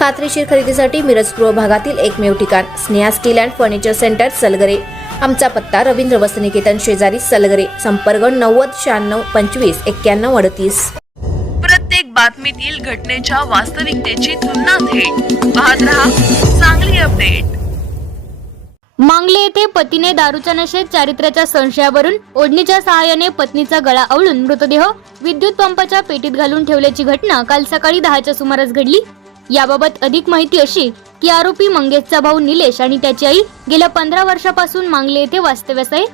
खात्रीशीर खरेदीसाठी मिरज पूर्व भागातील एकमेव ठिकाण Sneha steel and furniture centre Salgare. आमचा पत्ता रवींद्र वसनिकेतन शेजारी सलगरे संपर्क नव्वद शहाण्णव पंचवीस एक्क्याण्णव अडतीस. प्रत्येक बातमीतील घटनेच्या वास्तविकतेची तुलना थेट. पाहत रहा चांगली अपडेट. मांगले येथे पतीने दारूच्या नशेत चारित्र्याच्या संशयावरून ओढणीच्या सहाय्याने पत्नीचा गळा आवळून मृतदेह विद्युत पंपाच्या पेटीत घालून ठेवल्याची घटना काल सकाळी दहाच्या सुमारास घडली. याबाबत अधिक माहिती अशी की आरोपी मंगेशचा भाऊ निलेश आणि त्याची आई गेल्या पंधरा वर्षापासून मांगले येथे वास्तव्यास आहे.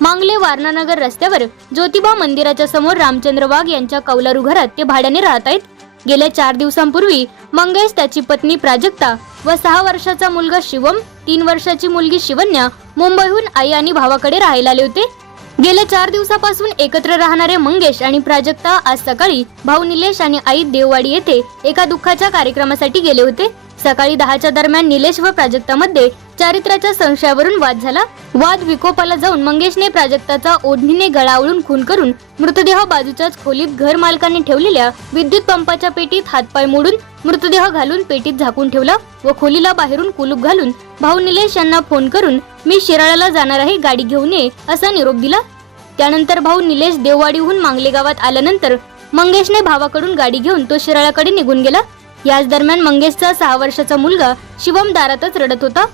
मांगले वारणानगर रस्त्यावर ज्योतिबा मंदिराच्या समोर रामचंद्र वाघ यांच्या कौलारू घरात ते भाड्याने राहत आहेत. गेल्या चार दिवसांपूर्वी मंगेश त्याची पत्नी प्राजक्ता व सहा वर्षाचा मुलगा शिवम तीन वर्षाची मुलगी शिवन्या मुंबईहून आई आणि भावाकडे राहायला आले होते. गेल्या चार दिवसापासून एकत्र राहणारे मंगेश आणि प्राजक्ता आज सकाळी भाऊ निलेश आणि आई देववाडी येथे एका दुःखाच्या कार्यक्रमासाठी गेले होते. सकाळी दहाच्या दरम्यान निलेश व प्राजक्तामध्ये चारित्र्याच्या संशयावरून वाद झाला. वाद विकोपाला जाऊन मंगेशने प्राजक्ताचा ओढणीने गळावळून खून करून मृतदेह बाजूच्याच खोलीत घर मालकाने ठेवलेल्या विद्युत पंपाच्या पेटीत हातपाय मोडून मृतदेह घालून पेटीत झाकून ठेवला व खोलीला बाहेरून कुलूप घालून भाऊ निलेश यांना फोन करून मी शिराळाला जाणार आहे गाडी घेऊन ये असा निरोप दिला. त्यानंतर भाऊ निलेश देववाडीहून मांगले गावात आल्यानंतर मंगेशने भावाकडून गाडी घेऊन तो शिराळाकडे निघून गेला. याच दरम्यान मंगेशचा सहा वर्षाचा मुलगा शिवम दारातच रडत होता.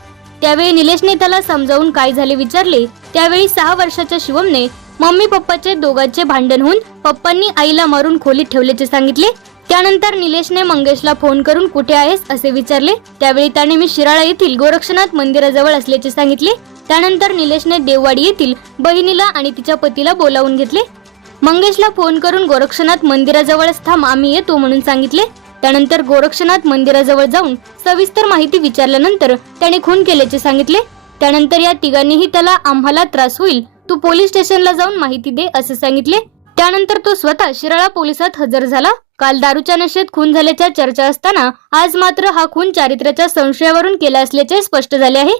त्यावेळी निलेशने त्याला समजावून काय झाले विचारले. त्यावेळी सहा वर्षाच्या शिवमने मम्मी पप्पाचे दोघांचे भांडण होऊन पप्पांनी आईला मारून खोलीत ठेवल्याचे सांगितले. त्यानंतर निलेशने मंगेशला फोन करून कुठे आहेस असे विचारले. त्यावेळी त्याने मी शिराळा येथील गोरक्षनाथ मंदिराजवळ असल्याचे सांगितले. त्यानंतर निलेशने देववाडी येथील बहिणीला आणि तिच्या पतीला बोलावून घेतले. मंगेशला फोन करून गोरक्षनाथ मंदिराजवळच थांब आम्ही येतो म्हणून सांगितले. त्यानंतर गोरक्षनाथ मंदिराजवळ जाऊन सविस्तर माहिती विचारल्यानंतर त्याने खून केल्याचे सांगितले. त्यानंतर या तिघांनीही त्याला आम्हाला त्रास होईल तू पोलीस स्टेशनला जाऊन माहिती दे असे सांगितले. त्यानंतर तो स्वतः शिराळा पोलिसात हजर झाला. काल दारूच्या नशेत खून झाल्याच्या चर्चा असताना आज मात्र हा खून चारित्र्याच्या संशयावरून केला असल्याचे स्पष्ट झाले आहे.